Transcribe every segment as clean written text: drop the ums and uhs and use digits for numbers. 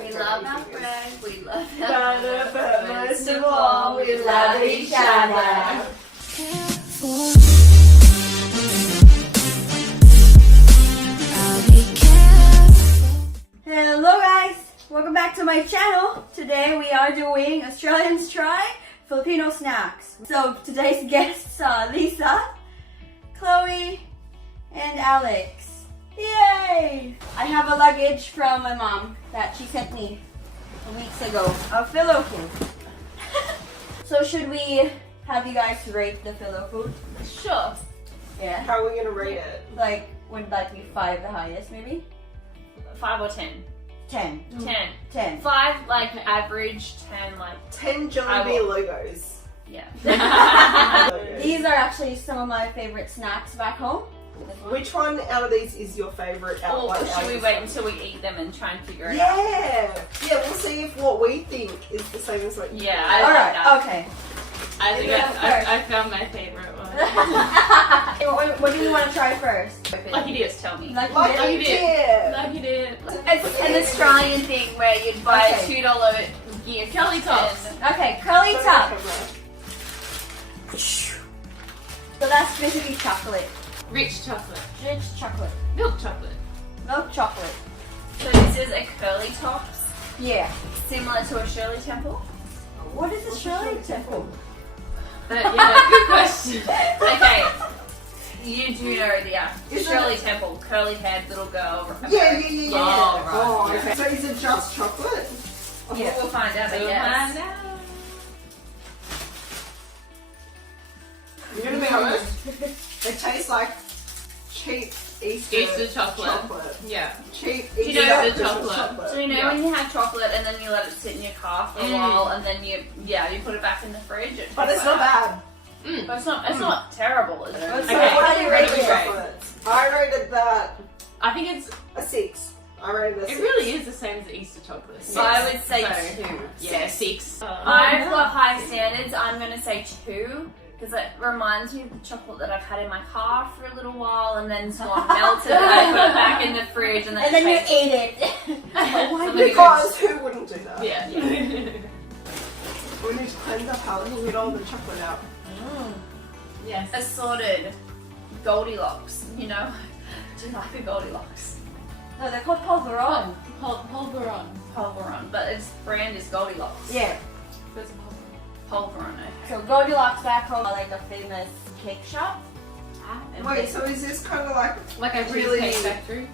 We love our bread, we love our Butter, butter, but most of all, we love each other. Hello guys, welcome back to my channel. Today we are doing Australians try Filipino snacks. So today's guests are Lisa, Chloe, and Alex. Yay! I have a luggage from my mom that she sent me weeks ago. A filo food. So should we have you guys rate the filo food? Sure. Yeah. How are we gonna rate it? Like, would like be 5 the highest maybe? 5 or 10? 10. 10. 10. 5 like average, 10 like 10 Jollibee logos. yeah. These are actually some of my favorite snacks back home. Which one out of these is your favourite? Or should we wait until we eat them and try and figure it out? Yeah, we'll see if what we think is the same as what you think. Yeah. Alright, okay. I think I found my favorite one. What do you want to try first? Lucky Dears, tell me. Lucky Lucky dip? dip. Lucky dip. It's an Australian thing where you'd buy Okay. a $2 gift. Curly tops. Okay, curly top. So that's basically chocolate. Rich chocolate. Rich chocolate. Milk chocolate. Milk chocolate. So this is a curly tops, Yeah. similar to a Shirley Temple. What is a Shirley Temple? Yeah, good question. Okay. You do know the Is Shirley it- Temple, curly haired little girl. Yeah. Oh, right. Oh, okay. So is it just chocolate? Yeah. We'll find out, I guess. You're gonna be honest. It tastes like cheap Easter chocolate. Yeah. Cheap you Easter know- Christmas chocolate. chocolate. So you know when you have chocolate and then you let it sit in your car for a while and then you put it back in the fridge. But it's not bad. But it's not terrible, is it? So Okay, what do you rate what do we it? rate? Chocolates. I rated that I think it's. a 6. I rated a 6. It really is the same as the Easter chocolate. So I would say So, 2. Yeah, 6. I've got high standards. I'm going to say 2 because it reminds me of the chocolate that I've had in my car for a little while and then it's gone melted and I put it back in the fridge and then, And then you tastes- ate it. Because who wouldn't do that? Yeah. We need to cleanse our palate and get all the chocolate out. Yes. Assorted Goldilocks, you know? Do you like a Goldilocks? No, they're called Polvoron. Polvoron. Polvoron, but its brand is Goldilocks. Yeah. There's a Polvoron. Polvoron, okay. So Goldilocks back home are like a famous cake shop. And Wait, so is this kind of like Like a Really? cheesecake factory.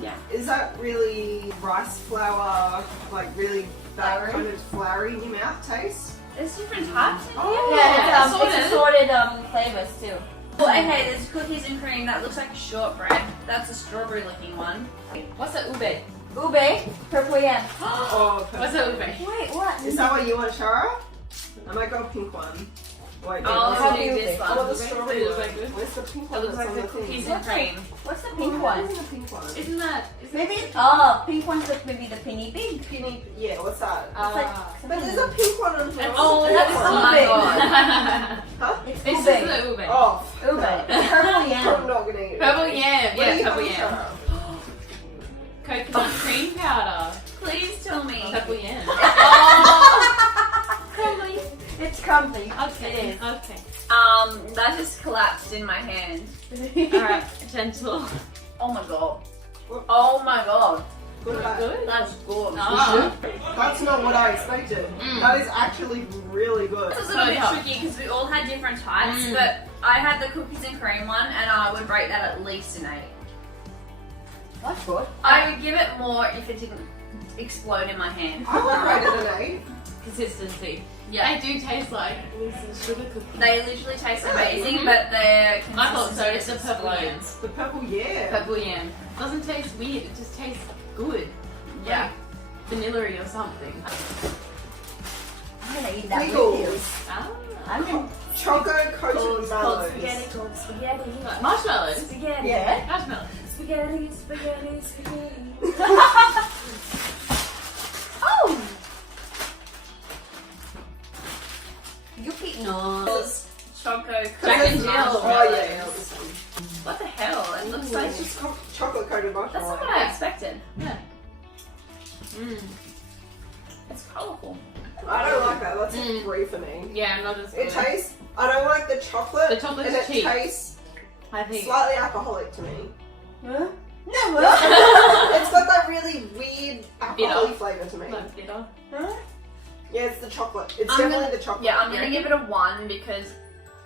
yeah. is that really rice flour, like really that Floury? kind of floury in your mouth taste? There's different types in here. Oh, Yeah, it's assorted. assorted flavors too. Well, okay, there's cookies and cream. That looks like shortbread. That's a strawberry looking one. What's a ube? Ube, purple yam. Oh, What's a ube? Wait, what? is that what you want, Sharah? I might go pink one. Wait, I'll how do do this they- oh, one. the strawberry Looks one. like this. Where's the pink That one? looks that's like on the the cookies thing? and cream. What's the Oh, pink what one? is the pink one? Isn't that? Maybe pink one's like maybe the penny pig. Penny, yeah, what's that? It's like But there's a pink one on top. Oh, that's oh ube. my god. Huh? It's This is ube. the ube. Oh, Ube. no. Purple I'm yam. not gonna eat it. Purple yam. What are Yeah, you purple having, yam. Sharah? Coconut cream powder. Please tell me. Purple yam. Crumbly. It's crumbly. Okay. It is. Okay. That just collapsed in my hand. Alright, gentle. Oh my god. Oh my god. Good or bad? Good. That's good. Ah. That's not what I expected. That is actually really good. This is a little bit tricky because we all had different types, but I had the cookies and cream one and I would rate that at least an 8. That's good. I would give it more if it didn't explode in my hand. I would rate it an 8. Consistency. Yeah. They do taste like Lisa's sugar cookies. They literally taste amazing, but their I thought so. It's consistency the purple explodes. yam. The purple, yeah. Purple yam. Doesn't taste weird. It just tastes good. Yeah. Like vanilla-y or something. I'm gonna eat that with you. Wiggles. Ah. I'm gonna. Choco coated Called mellows. spaghetti, called spaghetti. Marshmallows. Spaghetti. Yeah. Marshmallows. Spaghetti, spaghetti, spaghetti. Oh! Yuppie. No. Choko Jack and Choko. Jill. Oh yeah. What the hell? It looks like It's just chocolate coated that's marshmallow. not what I expected. Yeah. Mm. It's colourful. I don't like that. That's a 3 for me. Yeah, not as good. It tastes. I don't like the chocolate. The chocolate's and it cheap. tastes I think. slightly alcoholic to me. Huh? No. It's got that really weird alcoholic flavour to me. Like bitter. Huh? Yeah, it's the chocolate. It's I'm definitely gonna- the chocolate. Yeah, I'm gonna give it a 1 because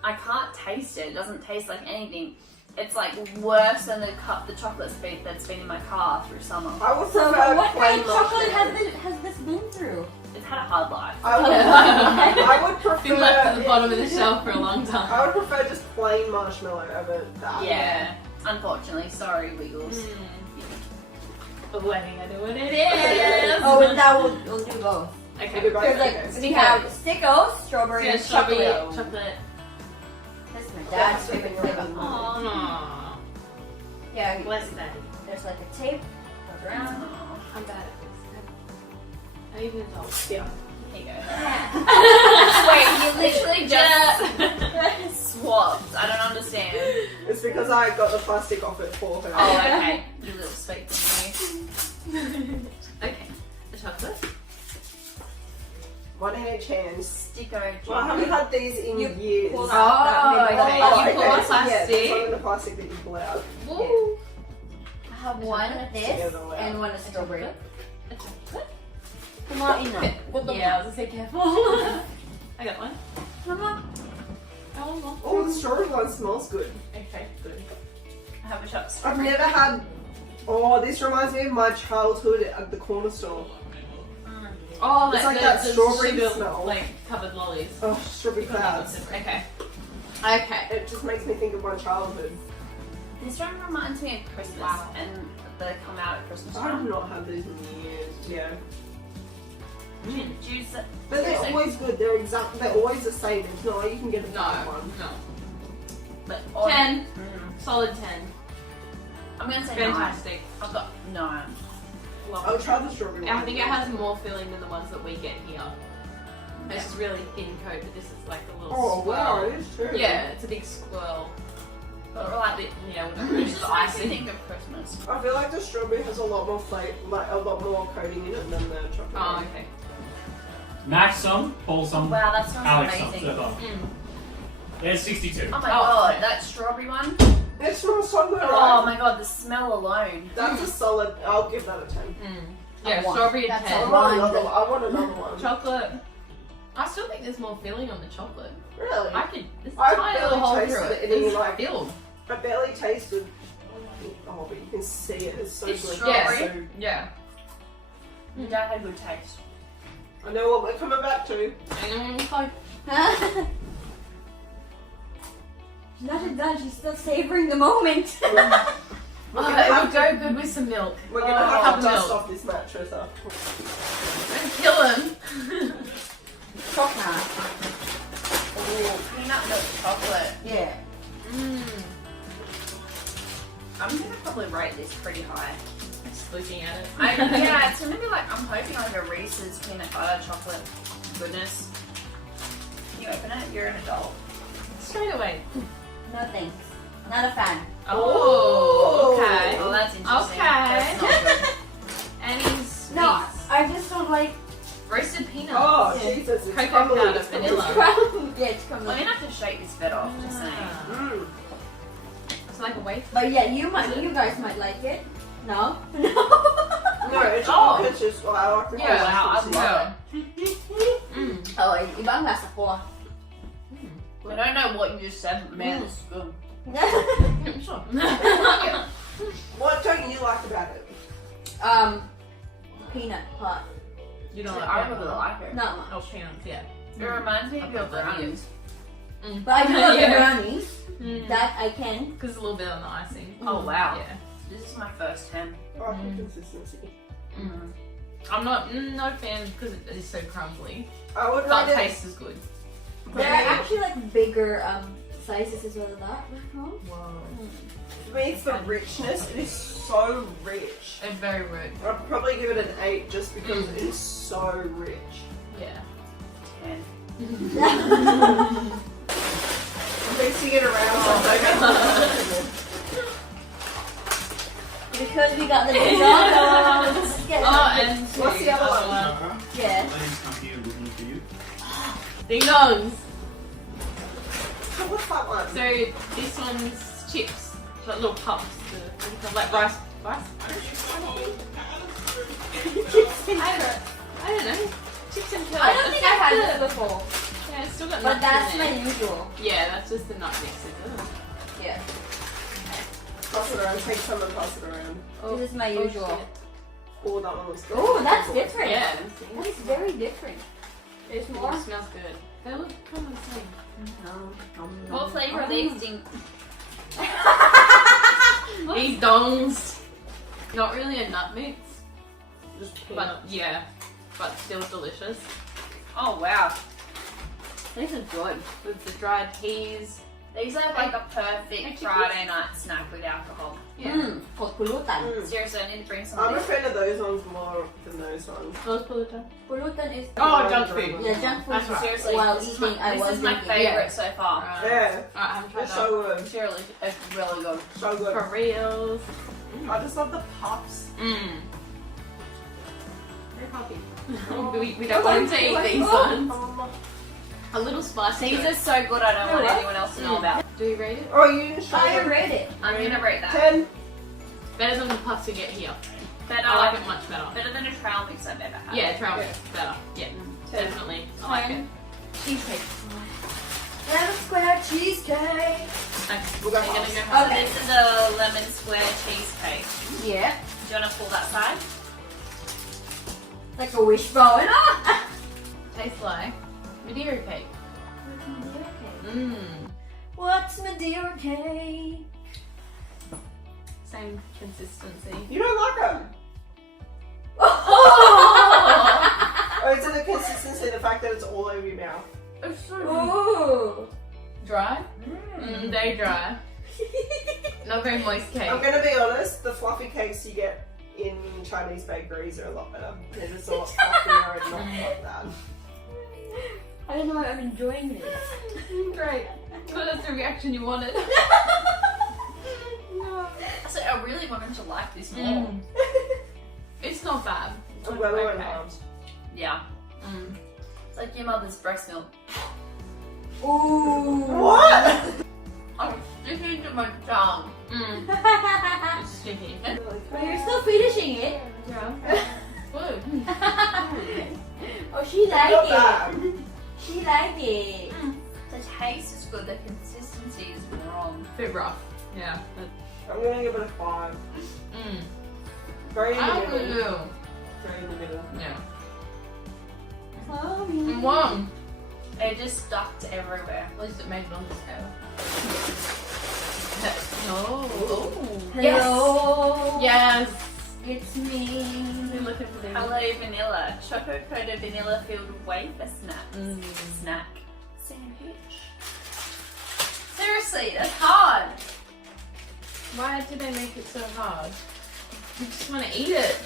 I can't taste it. It doesn't taste like anything. It's like worse than the chocolate sweet that's been in my car through summer. I would So prefer what plain kind of chocolate marshmallow. has this been through? It's had a hard life. I would Been left at the bottom of the prefer. shelf for a long time. I would prefer just plain marshmallow over that. Yeah. Unfortunately, sorry, Wiggles. But what are you gonna do what it is? Oh, now we'll do both. Okay. Do both? There's like Okay. we have Stickos, strawberry, Yeah, and strawberry chocolate. chocolate. This is my dad's favorite flavor. Aww. Yeah, Bless daddy. there's like a tape goes around. I'm bad at this. I even adult. Yeah. Here you go. Wait, you literally just swapped. I don't understand. It's because I got the plastic off it for her. Oh, okay. You little sweet thing. Okay. The chocolate. One in each hand. Sticko. Well, I haven't had these in You years. pull Oh, that okay. middle- You pull okay. the plastic. Yeah, it's one in the plastic that you pull out. Woo. I have one of this Together, and one of strawberry. A chocolate? Come on, in there. Yeah, I was gonna say careful. I got one. Come on. Oh, one. Oh, the strawberry one smells good. Okay, good. I have a shot. I've never had. Oh, this reminds me of my childhood at the corner store. Oh, It's like the that strawberry sugar, smell. like covered lollies. Oh, strawberry clouds. Okay. Okay. It just makes me think of my childhood. This one reminds me of Christmas, Wow. and they come out at Christmas I have time. not had these in years. Yeah. Juice. But they're always good. They're always the same. It's not like you can get a No, different one. no. But 10. Mm. Solid 10. I'm gonna say Fantastic. 9. I've got 9. Love I'll it. try the strawberry one. I think it has more filling than the ones that we get here. It's just really thin coat, but this is like a little Oh swirl. wow, it is true. Yeah, it's a big swirl. But we're like, Bit, you know, with it the just makes me icing. think of Christmas. I feel like the strawberry has a lot more flavor, like a lot more coating in it than the chocolate. Oh, one. okay. Max some, Paul some, Wow, that smells Alex some. amazing. So far. Mm. There's 62. Oh my Oh, god, okay. that strawberry one. It smells so good. Oh my god, the smell alone. That's a solid. I'll give that a 10. Yeah, one. strawberry That's I 10. want another one. I want another one. Chocolate. I still think there's more filling on the chocolate. Really? I could. There's a I tiny little hole barely through tasted it. it, and It's like- filled. I barely tasted. Oh, but you can see it. It's so It's good. strawberry. So, Yeah. Your dad had good taste. I know what we're coming back to. She's not done. She's still savoring the moment. We're gonna It have would to. go good with some milk. We're gonna Oh, have to dust milk. off this mattress up. And kill him. Chocnut. Ooh, peanut milk chocolate. Yeah. I'm gonna probably rate this pretty high. Just looking at it. Yeah, it's gonna be like, I'm hoping like a Reese's peanut butter chocolate goodness. Can you open it? You're an adult. Straight away. No thanks. Not a fan. Oh, okay. Oh, that's interesting. Okay. That's not good. And he's No, I just don't like. roasted peanuts. Oh, Yeah. Jesus. It's Cocoa crumbly. powder, It's vanilla. crumbly. Yeah, it's I'm coming. gonna have to shake this bit off, just saying. Mm. It's like a wafer. But yeah, you guys might like it. No. No. No, it's, Oh. it's just. Well, I like the Yeah, wow, I consistency. love it. Mm. Oh, iba ang lasa ko. I don't know what you just said, but man, it's good. Sure. What don't you like about it? Peanut part. You don't I like really that? like it. Not much. Oh, peanuts, yeah. It reminds me of your Okay, brownies. But I do love the Yeah. brownies. Mm. That I can. Because it's a little bit on the icing. Oh, wow. Yeah. This is my first 10. I like the consistency. I'm not a fan because it is so crumbly. I would But rate it. taste is good. There are actually like bigger sizes as well as that. No? Whoa. For me, it's the richness. It is so rich. It's very rich. I'd probably give it an 8 just because it is so rich. Yeah. 10. I'm mixing it around. Because we got the Goldilocks. Oh, and What's the other one? Yes. Ladies come here looking for you. Ding dongs. What's that one? So this one's chips, like little puffs, like rice. I don't know. Chips and curd. I don't think I had this before. Yeah, it's still got But nuts that's in my there. usual. Yeah, that's just the nut mix, isn't it? Yeah. Pass it around. Take some and pass it around. This is my usual. shit. Oh, that one looks good. Oh, that's different. Yeah. That is very different. There's more. It smells good. They look kind of the same. What flavour are these? Ding. These dongs. Not really a nut mix, Just but peanuts. yeah, but still delicious. Oh wow. These are good. With the dried peas. These are like a perfect Friday night snack with alcohol. Yeah. Called pulutan. Mm. Seriously, I need to bring some I'm of a these. fan of those ones more than those ones. Those Polvoron. Pulutan is Oh, junk food. yeah, junk food. That's right. Seriously, While this is eating, I this was is my drinking. favourite so far. Yeah, Alright, I haven't tried it's that. so good. Seriously, it's really good. So good. For reals. I just love the puffs. Mmm. Very puffy. we don't want to eat these ones. A little spicy. These are so good, I don't want anyone else to know about. Do you rate it? Oh, you didn't show I them. read it. I'm gonna rate that. 10. Better than the puffs we get here. Better, I like it much better. better than a trail mix I've ever had. Yeah, trail mix better. Yeah, definitely. I like it. Cheesecake. Lemon square cheesecake. Okay. We'll go Are you gonna fast. go have So this is a lemon square cheesecake. Yeah. Do you want to pull that side? Like a wishbone. Ah! Tastes like Madeira cake. Mmm. What's Madeira cake? Same consistency. You don't like them? Oh! Or is it the consistency, the fact that it's all over your mouth? It's so Ooh. dry. They dry. Not very moist cake. I'm gonna be honest, the fluffy cakes you get in Chinese bakeries are a lot better. They're just a lot fluffier and not like that. I don't know why I'm enjoying this. Great. Well, that's the reaction you wanted. No. So I really want him to like this more. It's not bad. It's I'm like well okay. enhanced. Yeah. It's like your mother's breast milk. Ooh. What? I'm sticking to my tongue. It's sticky. But you're still finishing it. Yeah. Good. Oh, she Not liked bad. it. She liked it. The taste is good, the consistency is wrong. Bit rough. Yeah. I'm gonna give it a 5. Very in I the like it middle. too. Very in the middle. Yeah. Mommy. Wow. It just stuck to everywhere. At least it made it on the scale. Oh. Hello. Yes. It's me. Been looking for them. Hello vanilla. Choco coated vanilla filled wafer snack. Snack. Sandwich. Seriously, that's hard. Why did they make it so hard? You just want to eat it.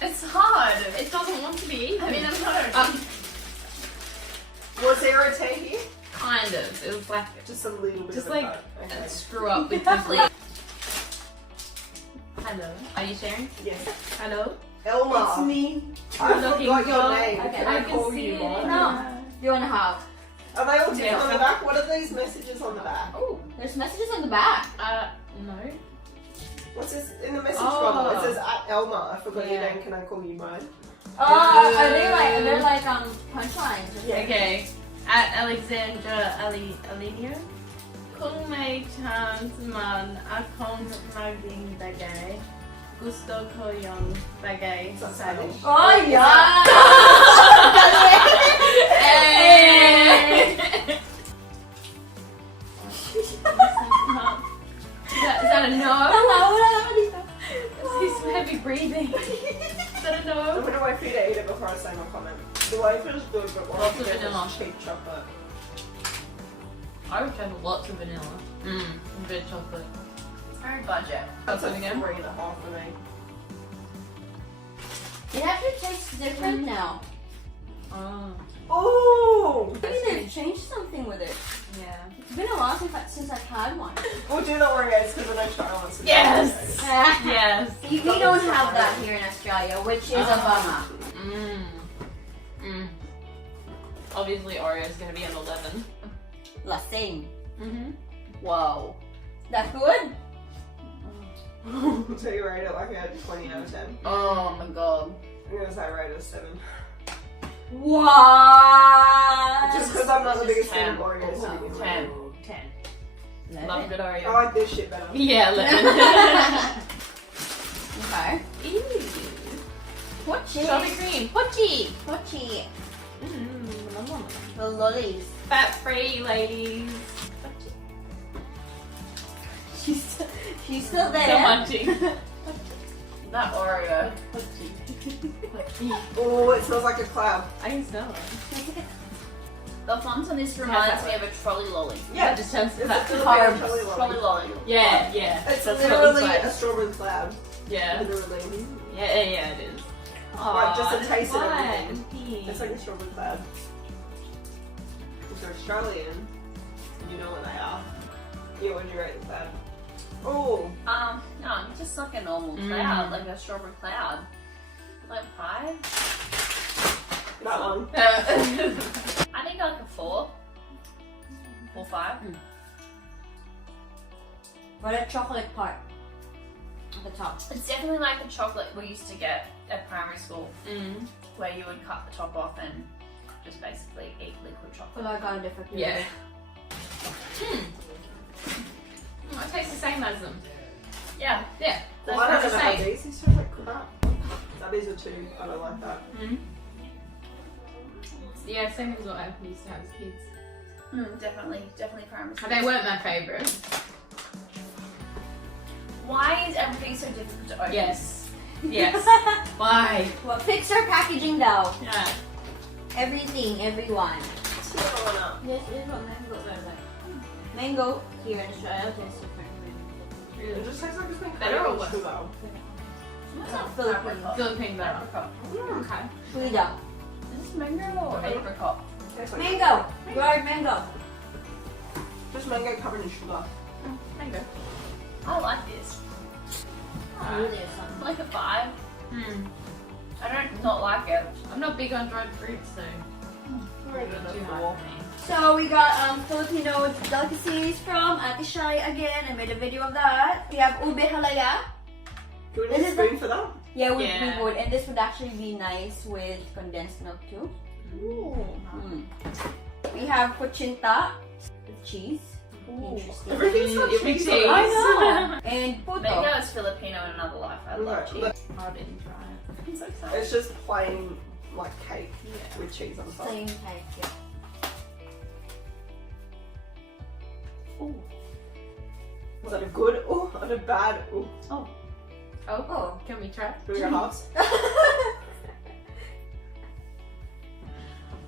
It's hard. It doesn't want to be eaten. I mean, I'm not. Was there a tea here? Kind of. It was like Just a little bit Just of like a cut. Okay. screw up with the flavor. Hello. Are you sharing? Yes. Hello. Elma. It's me. I Looking forgot your good. name. Okay. Can I I can call see you it. mine? No. You want to have? Are they all different Yeah. on the back? What are these messages on the back? Oh, there's messages on the back. No. What's this in the message Oh. bubble? It says at Elma. I forgot your Yeah. name. Can I call you mine? Oh, are they like punchlines? or Yeah. Okay. At Alexandra Alinio. Kung may chance man akong maging bagay. Gusto ko yung bagay That's sa Spanish. Oh yeah. Hey! Is that a no? Is he heavy breathing? Is that a I'm no? gonna wait for you to eat it before I say my comment. The wafer's good, but what Lots if of there's vanilla. cheap chocolate? I would have lots of vanilla. Good chocolate. It's very budget. That's a Something again? 3.5 for me. It actually tastes different now. Oh. Ooh! Maybe they've changed something with it. Yeah. It's been a while since I've had one. Well, do not worry, guys, because I know Sharah wants to Yes! Yeah. Yes. We don't have that here in Australia, which is a bummer. Obviously Oreo's gonna be an 11. Same. Whoa. That good? So you rate it like a 20 out of 10. Oh my god. I'm gonna say rate it a 7. What? Just because I'm not the biggest fan 10. of Oreos. Oh, to begin with. 10. 10. Love good Oreo. I like this shit better. Yeah, 11. Okay. Ew. Potchi. Strawberry cream. Potchi. Potchi. Mm. The lollies. Fat free, ladies. She's still So there. munching. That Oreo. Oh, it smells like a cloud. I can smell it. The font on this reminds me of a trolley lolly. Yeah, That just sounds it's a fat. Filipino Trolley trolley lolly. lolly. Yeah, yeah. It's That's what literally like. a strawberry cloud. Yeah. Literally. Yeah, it is. Like, just a Aw, taste of it's everything. fun. It's like a strawberry cloud. If you're Australian, you know what they are. Yeah, what do you rate the cloud? Oh, No, just like a normal cloud, like a strawberry cloud. Like 5? that one. I think like a 4. 4, 5. What a chocolate part at the top. It's definitely like the chocolate we used to get at primary school, where you would cut the top off and just basically eat liquid chocolate. But I got a different Yeah. It tastes the same as them. Yeah. Yeah. Well, That's I what don't the know how same. these taste like crap. These are 2. I don't like that. Yeah, same as what I used to have as kids. Definitely primary school. They weren't my favourite. Why is everything so difficult to open? Yes. Yes. Why? Well, fix our packaging though. Yeah. Everything, everyone. It's not one up. Yes, it is what mango is like. Mango here in Australia tastes different. It just tastes like it's been Better or coated in worse? sugar. What's that? Philippine. Apricot. Philippine better. Apricot. Okay. Frida. Is this mango or apricot? Tastes like Mango. Dried mango. just mango covered in sugar. Mango. I like this. Really is something. Like a 5. I don't not like it. I'm not big on dried fruits, so Rate it a too 4. hard for me. So we got Filipino delicacies from Ate Shai again. I made a video of that. We have Ube Halaya. Do we This need a is spoon for that? Yeah, we Yeah. would. And this would actually be nice with condensed milk too. Ooh. We have Kutsinta with cheese. Interesting. Everything's got Every cheese cheese. on I it. know. And Mango Puto. is Filipino in another life. I love Look, cheese. look, I didn't try it. I'm so excited. it's just plain like cake Yeah. with cheese on top. Plain cake, yeah. Is that a good ooh and a bad ooh? Oh, Oh. can we try? Do we go halves?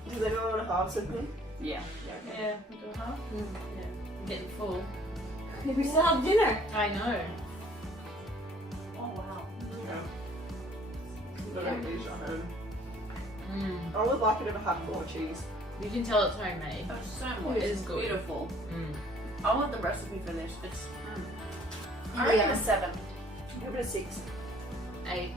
Does anyone want a halves with me? Yeah. Yeah, we'll do a half. Yeah, I'm getting full. We still have dinner. I know. Oh wow. Yeah. Don't make these at home. Mm. I would like it if it had more cheese. You can tell it's homemade. That's so much. It is good. Beautiful. Mm. I want the recipe for this. It's. I Yeah. reckon a 7. Give it a 6. 8.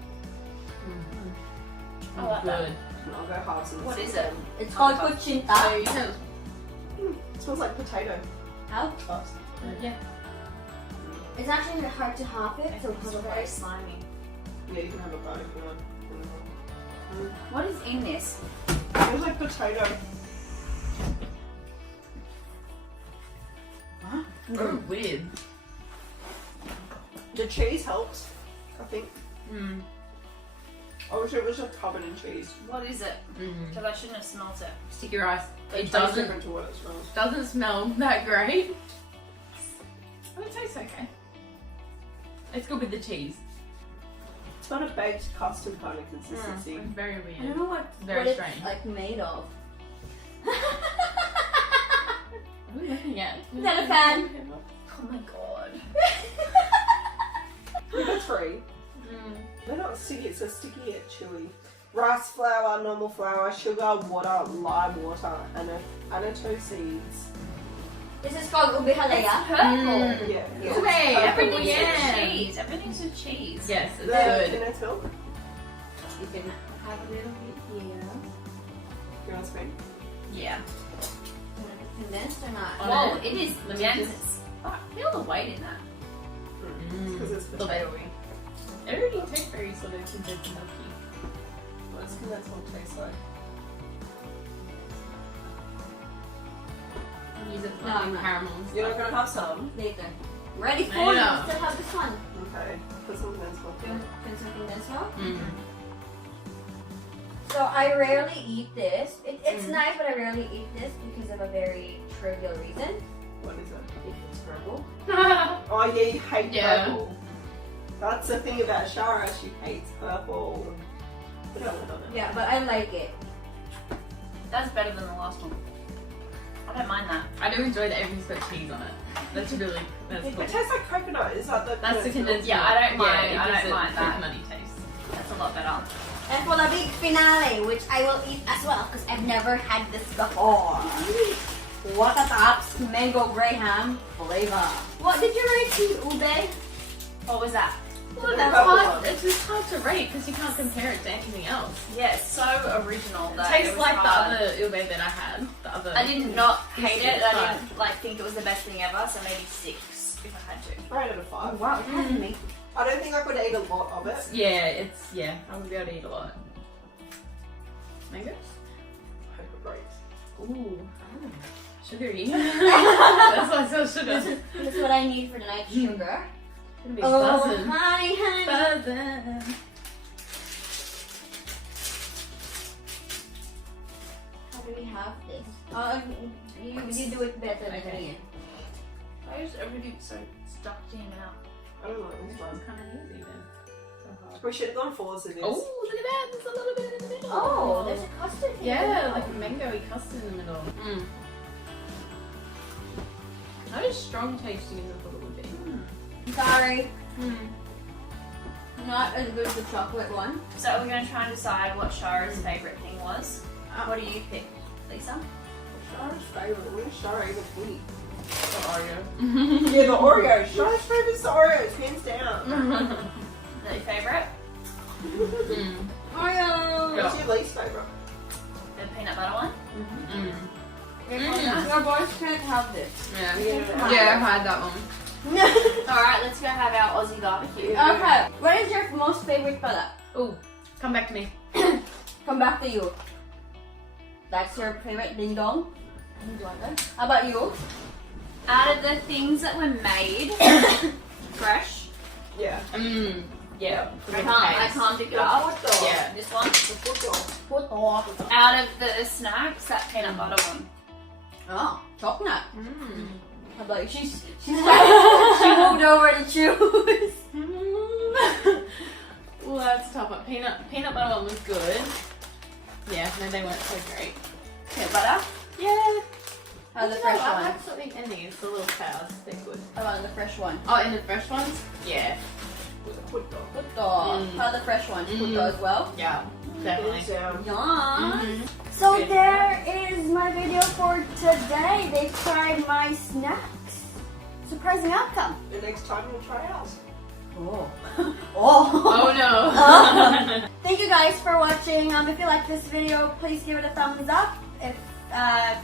I like that. Good. I'll go halves in the What is six it? then. It's called So Kutsinta. you tell. It smells like potato. How? Yeah. It's actually hard to half it, so It's very slimy. Yeah, you can have a bone if you want. What is in this? It smells like potato. Oh, weird. The cheese helps, I think. Mm. I wish it was just covered in cheese. What is it? Mm. Because I shouldn't have smelt it. Sticky rice. It tastes doesn't different to what it smells. smell that great. But it tastes okay. It's good with the cheese. It's not a baked custard kind of consistency. It's very I weird. don't know what, Very what strange. it's like made of. What are you looking at? Not a fan. Oh my god. That's free. They're not sticky, it's a sticky yet chewy. Rice flour, normal flour, sugar, water, lime water, and annatto seeds. This is called Ube Halaya. Purple. Yeah. Ube, Purple Everything's with yeah. with cheese. Everything's with cheese. Yes, it's The good. peanut milk. You can have a little bit here. You want to spoon? Yeah. Condensed or not? On Whoa, it. it is Let me dense. just- Fuck, feel the weight in that. Because it's The potato. buttery. It already tastes very sort of condensed milky. What does condensed milk taste like? Use it for No, I'm not. caramel and You're not stuff. going to have some? Later. Ready for I you. know. Still have this one. Okay. Put some condensed milk in. Put some condensed milk. Mm. So I rarely eat this. It's nice, but I rarely eat this because of a very trivial reason. What is it? It's purple. Oh yeah, you hate Yeah. purple. That's the thing about Sharah, she hates purple. Put it on it. Yeah, but I like it. That's better than the last one. I don't mind that. I do enjoy that everything's got cheese on it. That's really, that's It cool. tastes like coconut. Is that the That's the condensed Yeah, milk. I don't mind- it I gives don't it mind that. coconutty taste. That's a lot better. And for the big finale, which I will eat as well because I've never had this before. Whatta Tops Mango Graham flavor. What did you rate to Ube? What was that? Well, The that's purple hard. one. It's just hard to rate because you can't compare it to anything else. Yeah, it's so original. It That tastes was like hard. the other ube that I had. The other. I did not hate it. It's I didn't like think it was the best thing ever. So maybe 6 if I had to. 3 out of 5. Wow, it has me. I don't think I could eat a lot of it. Yeah, I would be able to eat a lot. Mangoes? I hope it breaks. Ooh. Sugary. That's why it's so sugar. This is what I need for the night sugar. It's gonna be Oh, buzzing. honey, honey. Buzzing. How do we have this? You do it better than Okay. me. I just everything's so stuck in and out. I don't know this This one. one's kind of easy then. So hard. We should have gone forwards with this. Oh, look at that! There's a little bit in the middle. Oh, there's a custard thing. Yeah, like a mango-y custard in the middle. Not as strong tasting as I thought it would be. Sorry. Not as good as the chocolate one. So we're going to try and decide what Sharah's favourite thing was. What do you pick, Lisa? Sharah's favourite. What is Sharah even eat? The Oreo. Yeah, the Oreo. Sharah's favourite's the Oreos, hands down. Is that your favourite? Oreo. What's your least favourite? The peanut butter one? Your boys can't have this. Yeah. Yeah. Yeah, I had that one. Alright, let's go have our Aussie barbecue. Okay. What is your most favorite product? Oh, come back to me. Come back to you. That's your favorite ding dong? How about you? Out of the things that were made fresh, Yeah. Yeah. I can't pick it up. Puto. Yeah, this one. The Puto. Out of the snacks, that peanut butter one. Oh, Chocnut. How about you? She moved over to choose. Well, that's tough. But peanut butter one was good. Yeah, no, they weren't so great. Peanut butter. Yeah. How's the fresh I one? like something in these, the little cows. They're good. How about the fresh one? Oh, and the fresh ones? Yeah. Puto. Puto. How the fresh one? Puto as well? Yeah, definitely. Hands down. Yum. So there is my video for today. They tried my snacks. Surprising outcome. The next time we'll try ours. Oh. Oh no. Thank you guys for watching. If you like this video, please give it a thumbs up. If you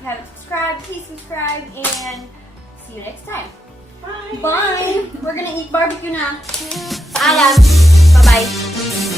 haven't subscribed, please subscribe and see you next time. Bye. Bye. We're gonna eat barbecue now. Bye. Bye-bye.